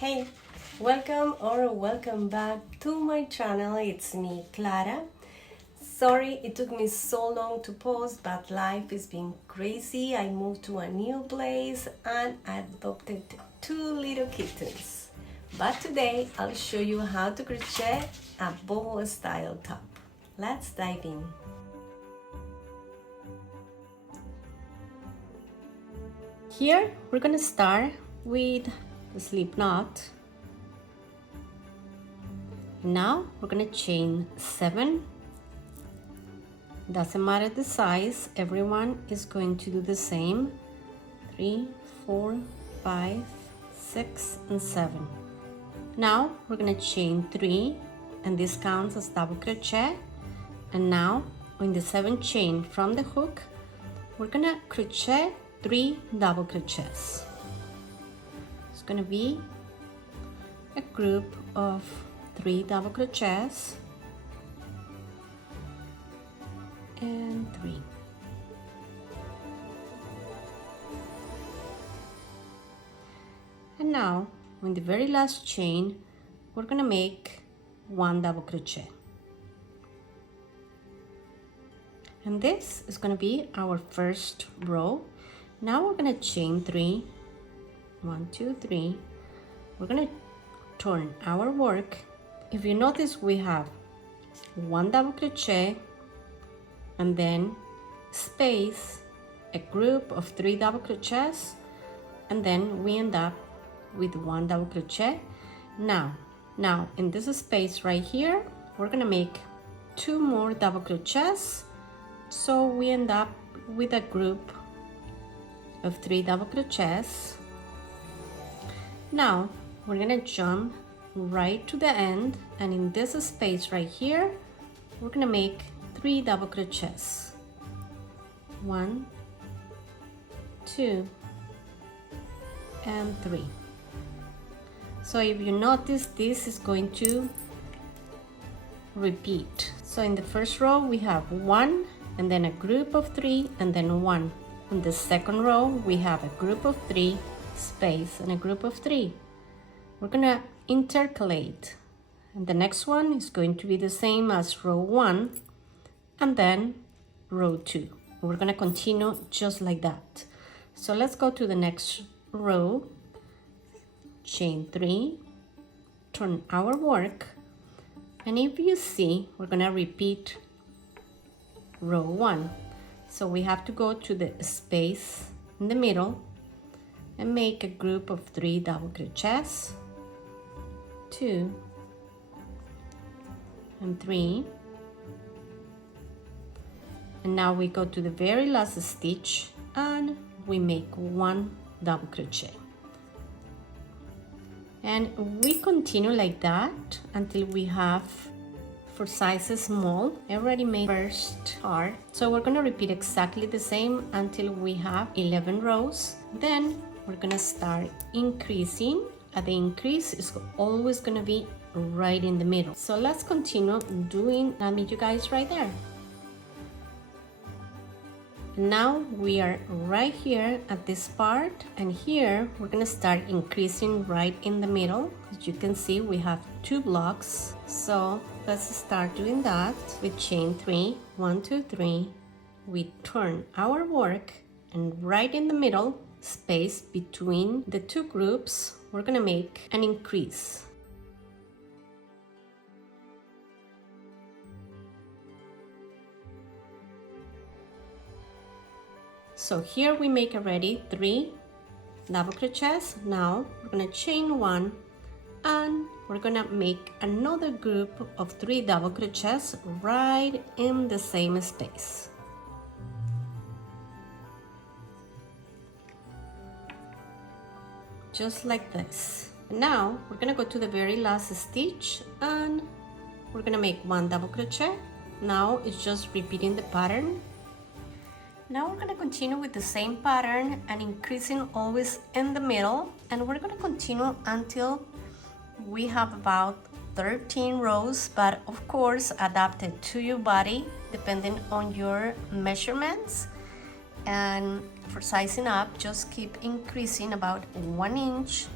Hey, welcome back to my channel. It's me, Clara. Sorry it took me so long to post, but life is being crazy. I moved to a new place and adopted two little kittens. But today I'll show you how to crochet a boho style top. Let's dive in. Here we're gonna start with the slip knot. Now we're gonna chain 7. Doesn't matter the size, everyone is going to do the same. 3, 4, 5, 6, and 7. Now we're gonna chain 3, and this counts as double crochet. And now in the 7th chain from the hook, we're gonna crochet 3 double crochets. It's gonna be a group of 3 double crochets and 3. And now in the very last chain, we're gonna make 1 double crochet. And this is gonna be our first row. Now we're gonna chain 3. 1, 2, 3. We're gonna turn our work. If you notice, we have 1 double crochet and then space, a group of 3 double crochets, and then we end up with 1 double crochet. Now in this space right here, we're gonna make 2 more double crochets, so we end up with a group of 3 double crochets. Now we're gonna jump right to the end, and in this space right here, we're gonna make 3 double crochets. 1, 2, and 3. So if you notice, this is going to repeat. So in the first row we have 1 and then a group of 3 and then 1. In the second row we have a group of 3, space, and a group of 3. We're gonna intercalate, and the next one is going to be the same as row 1 and then row 2. We're gonna continue just like that. So let's go to the next row, chain 3, turn our work, and if you see, we're gonna repeat row 1. So we have to go to the space in the middle and make a group of 3 double crochets, 2 and 3. And now we go to the very last stitch and we make 1 double crochet. And we continue like that until we have, for sizes small, I already made first part. So we're gonna repeat exactly the same until we have 11 rows. Then we're gonna start increasing. The increase is always gonna be right in the middle. So let's continue doing. I'll meet you guys right there. Now we are right here at this part, and here we're gonna start increasing right in the middle. As you can see, we have 2 blocks. So let's start doing that with chain 3. 1, 2, 3. We turn our work, and right in the middle space between the 2 groups, we're gonna make an increase. So here we make already 3 double crochets. Now we're gonna chain 1 and we're gonna make another group of 3 double crochets right in the same space. Just like this. Now we're gonna go to the very last stitch and we're gonna make 1 double crochet. Now it's just repeating the pattern. Now we're gonna continue with the same pattern and increasing always in the middle, and we're gonna continue until we have about 13 rows, but of course adapted to your body depending on your measurements. And for sizing up, just keep increasing about 1 inch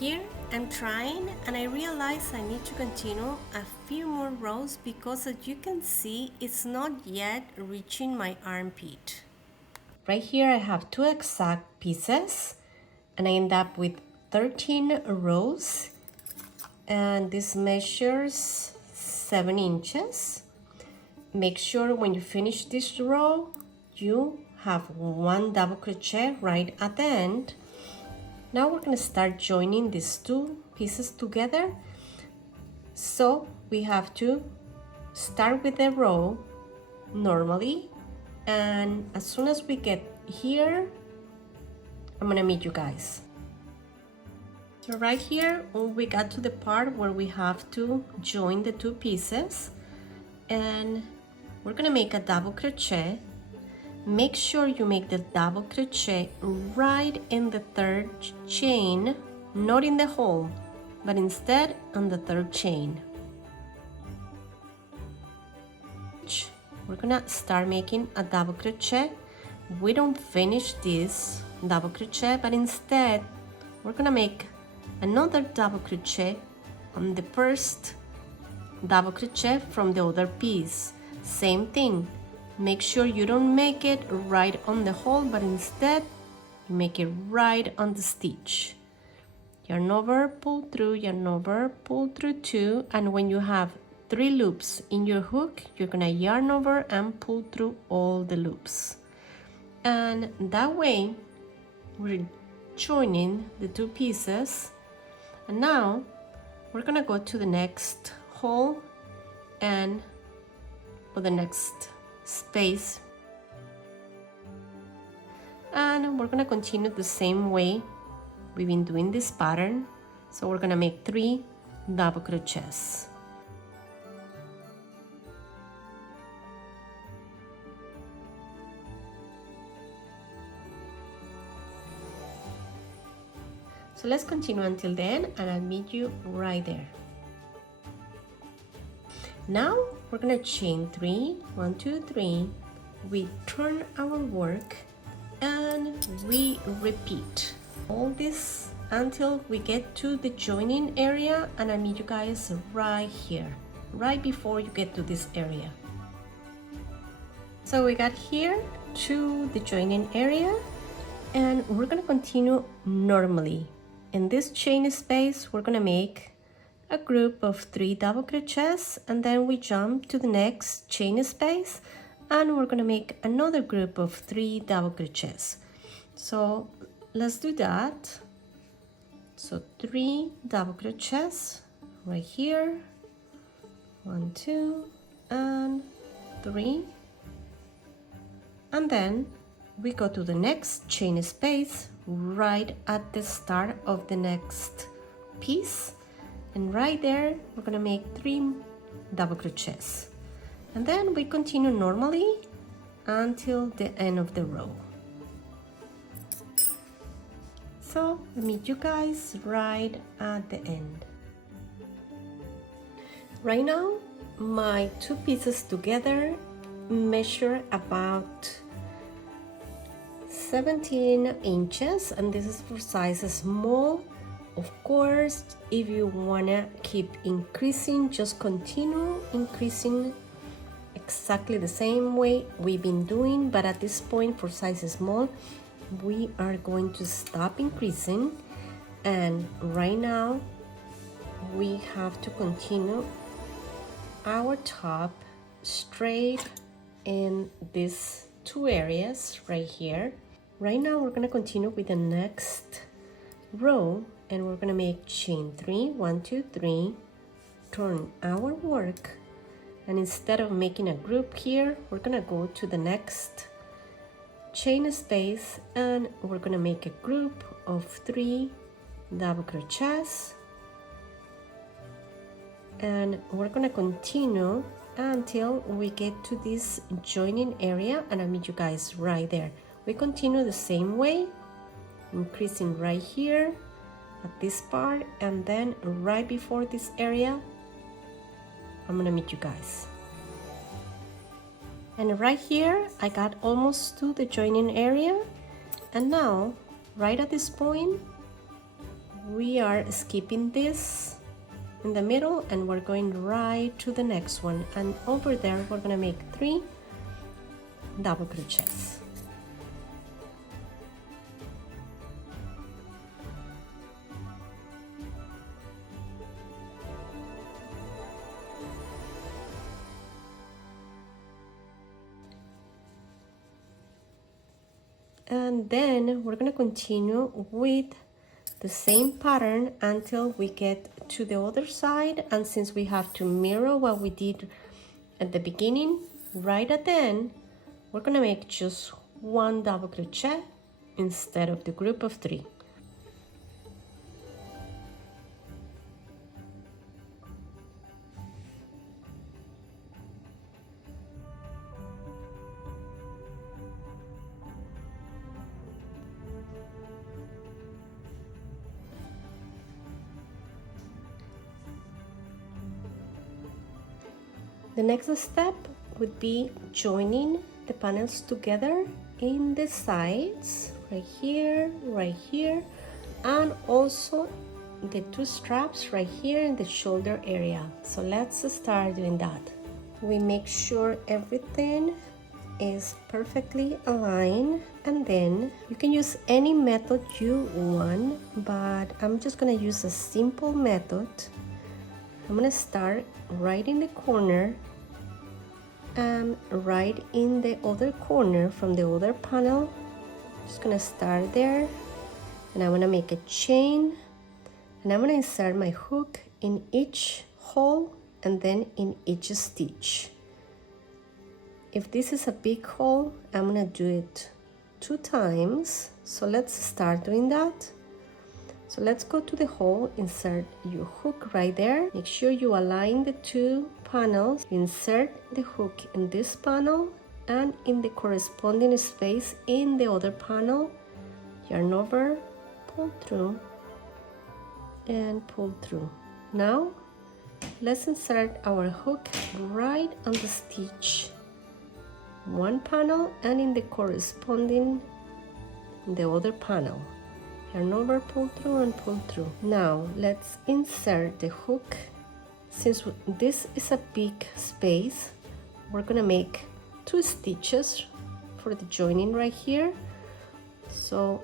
Here I'm trying and I realize I need to continue a few more rows because as you can see it's not yet reaching my armpit. Right here I have two exact pieces and I end up with 13 rows and this measures 7 inches. Make sure when you finish this row you have one double crochet right at the end. Now we're going to start joining these two pieces together. So we have to start with the row normally, and as soon as we get here, I'm going to meet you guys. So right here, we got to the part where we have to join the two pieces, and we're going to make a double crochet. Make sure you make the double crochet right in the third chain, not in the hole, but instead on the third chain. We're gonna start making a double crochet. We don't finish this double crochet, but instead we're gonna make another double crochet on the first double crochet from the other piece. Same thing. Make sure you don't make it right on the hole, but instead you make it right on the stitch. Yarn over, pull through, yarn over, pull through 2, and when you have 3 loops in your hook, you're gonna yarn over and pull through all the loops. And that way we're joining the two pieces. And now we're gonna go to the next hole and for the next space, and we're gonna continue the same way we've been doing this pattern. So we're gonna make 3 double crochets. So let's continue until the end and I'll meet you right there. Now we're gonna chain 3, 1, 2, 3. We turn our work and we repeat all this until we get to the joining area, and I meet you guys right here, right before you get to this area. So we got here to the joining area and we're gonna continue normally. In this chain space, we're gonna make a group of 3 double crochets, and then we jump to the next chain space and we're gonna make another group of 3 double crochets. So let's do that. So 3 double crochets right here, 1, 2, and 3, and then we go to the next chain space right at the start of the next piece. And right there, we're gonna make 3 double crochets. And then we continue normally until the end of the row. So, I'll meet you guys right at the end. Right now, my two pieces together measure about 17 inches, and this is for size small. Of course, if you wanna keep increasing, just continue increasing exactly the same way we've been doing, but at this point for size small, we are going to stop increasing, and right now we have to continue our top straight in these 2 areas right here. Right now we're gonna continue with the next row and we're gonna make chain 3, 1, 2, 3, turn our work, and instead of making a group here, we're gonna go to the next chain space and we're gonna make a group of 3 double crochets, and we're gonna continue until we get to this joining area, and I'll meet you guys right there. We continue the same way, increasing right here at this part, and then right before this area I'm gonna meet you guys. And right here I got almost to the joining area, and now right at this point we are skipping this in the middle and we're going right to the next one, and over there we're going to make 3 double crochets. And then we're going to continue with the same pattern until we get to the other side. And since we have to mirror what we did at the beginning, right at the end, we're going to make just 1 double crochet instead of the group of 3. The next step would be joining the panels together in the sides, right here, and also the 2 straps right here in the shoulder area. So let's start doing that. We make sure everything is perfectly aligned, and then you can use any method you want, but I'm just gonna use a simple method. I'm gonna start right in the corner and right in the other corner from the other panel. Just gonna start there, and I'm gonna make a chain, and I'm gonna insert my hook in each hole and then in each stitch. If this is a big hole, I'm gonna do it 2 times. So let's start doing that. So let's go to the hole, insert your hook right there. Make sure you align the 2 panels. Insert the hook in this panel and in the corresponding space in the other panel. Yarn over, pull through, and pull through. Now, let's insert our hook right on the stitch, 1 panel, and in the corresponding the other panel. Yarn over, pull through, and pull through. Now let's insert the hook. Since this is a big space, we're gonna make 2 stitches for the joining right here. So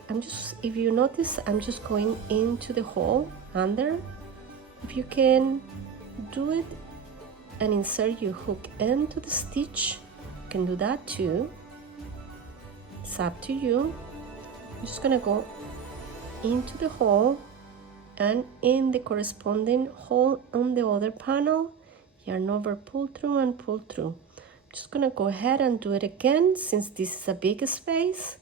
if you notice, I'm just going into the hole under. If you can do it and insert your hook into the stitch, you can do that too. It's up to you. I'm just gonna go into the hole and in the corresponding hole on the other panel, yarn over, pull through, and pull through. I'm just gonna go ahead and do it again since this is a big space.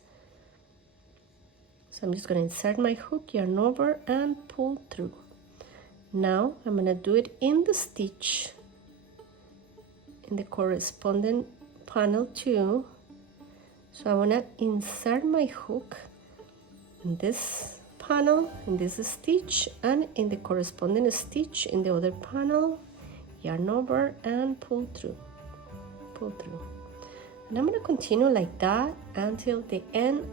So I'm just gonna insert my hook, yarn over, and pull through. Now I'm gonna do it in the stitch in the corresponding panel too. So I wanna insert my hook in this panel, in this stitch, and in the corresponding stitch in the other panel, yarn over, and pull through, and I'm going to continue like that until the end,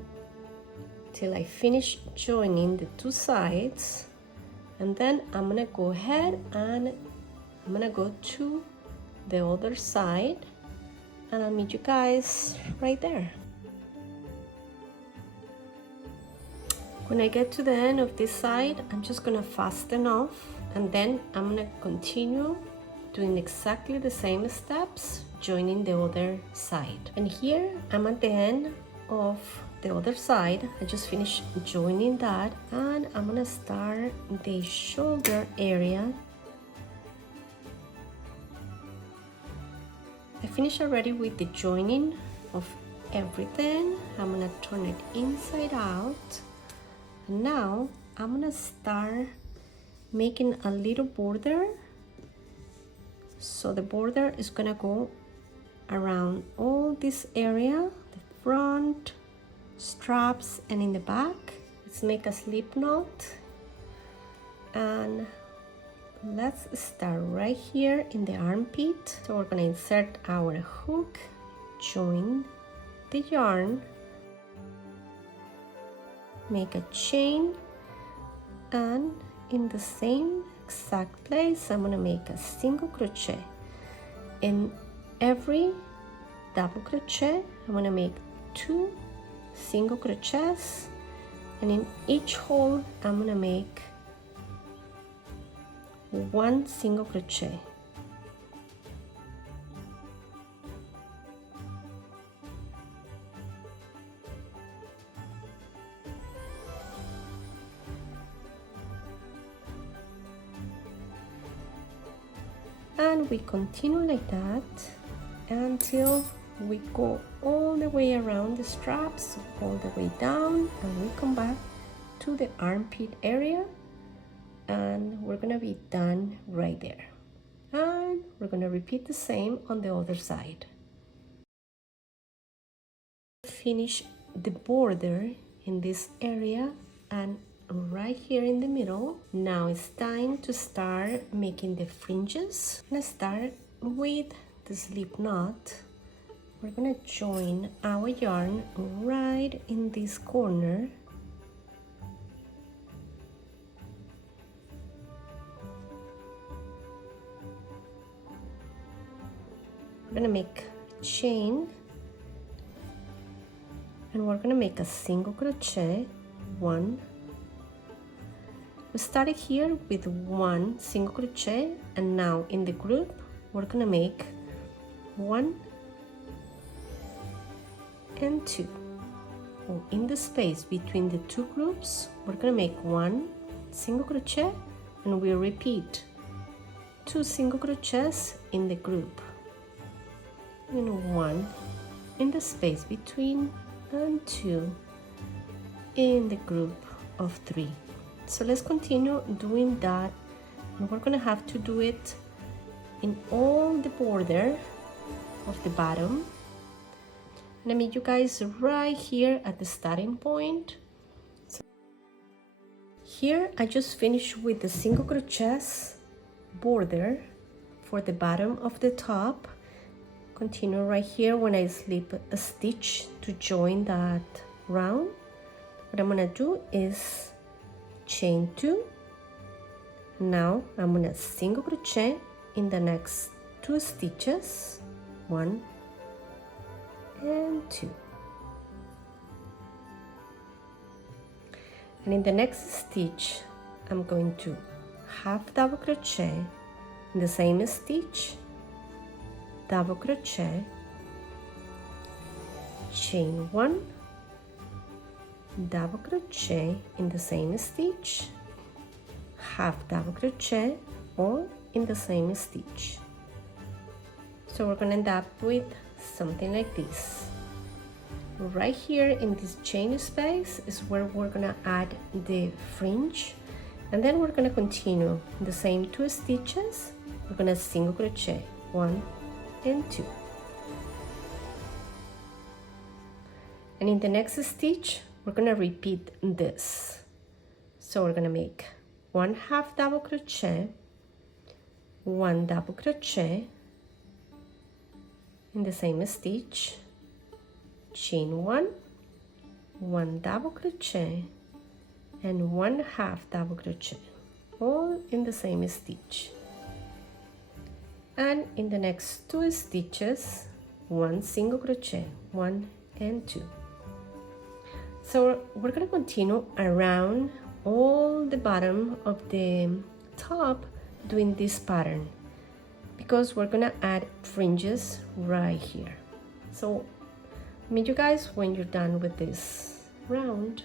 till I finish joining the 2 sides, and then I'm going to go ahead and I'm going to go to the other side, and I'll meet you guys right there. When I get to the end of this side, I'm just gonna fasten off, and then I'm gonna continue doing exactly the same steps, joining the other side. And here I'm at the end of the other side. I just finished joining that, and I'm gonna start the shoulder area. I finished already with the joining of everything. I'm gonna turn it inside out. Now I'm gonna start making a little border. So the border is gonna go around all this area, the front, straps, and in the back. Let's make a slip knot, and let's start right here in the armpit. So we're gonna insert our hook, join the yarn, make a chain, and in the same exact place I'm gonna make a single crochet. In every double crochet I'm gonna make 2 single crochets, and in each hole I'm gonna make 1 single crochet. And we continue like that until we go all the way around the straps, all the way down, and we come back to the armpit area, and we're gonna be done right there. And we're gonna repeat the same on the other side. Finish the border in this area and right here in the middle. Now it's time to start making the fringes. Let's start with the slip knot. We're gonna join our yarn right in this corner. We're gonna make a chain, and we're gonna make a single crochet, 1. We started here with 1 single crochet, and now in the group we're gonna make 1 and 2. In the space between the 2 groups we're gonna make 1 single crochet, and we'll repeat 2 single crochets in the group, and 1 in the space between, and 2 in the group of 3. So let's continue doing that, and we're gonna have to do it in all the border of the bottom. And I meet you guys right here at the starting point. So here I just finished with the single crochets border for the bottom of the top. Continue right here when I slip a stitch to join that round. What I'm gonna do is chain 2. Now I'm gonna single crochet in the next 2 stitches, 1 and 2, and in the next stitch I'm going to half double crochet in the same stitch, double crochet, chain 1, double crochet in the same stitch, half double crochet, or in the same stitch. So we're gonna end up with something like this. Right here in this chain space is where we're gonna add the fringe, and then we're gonna continue the same 2 stitches. We're gonna single crochet, 1 and 2, and in the next stitch we're gonna repeat this. So we're gonna make 1 half double crochet, 1 double crochet in the same stitch, chain 1, 1 double crochet, and 1 half double crochet, all in the same stitch. And in the next 2 stitches, 1 single crochet, 1 and 2. So we're gonna continue around all the bottom of the top doing this pattern, because we're gonna add fringes right here. So meet you guys when you're done with this round.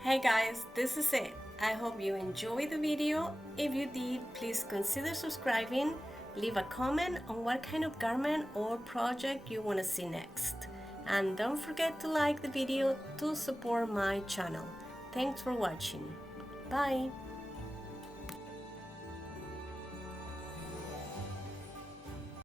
Hey guys, this is it. I hope you enjoyed the video. If you did, please consider subscribing. Leave a comment on what kind of garment or project you want to see next. And don't forget to like the video to support my channel. Thanks for watching. Bye!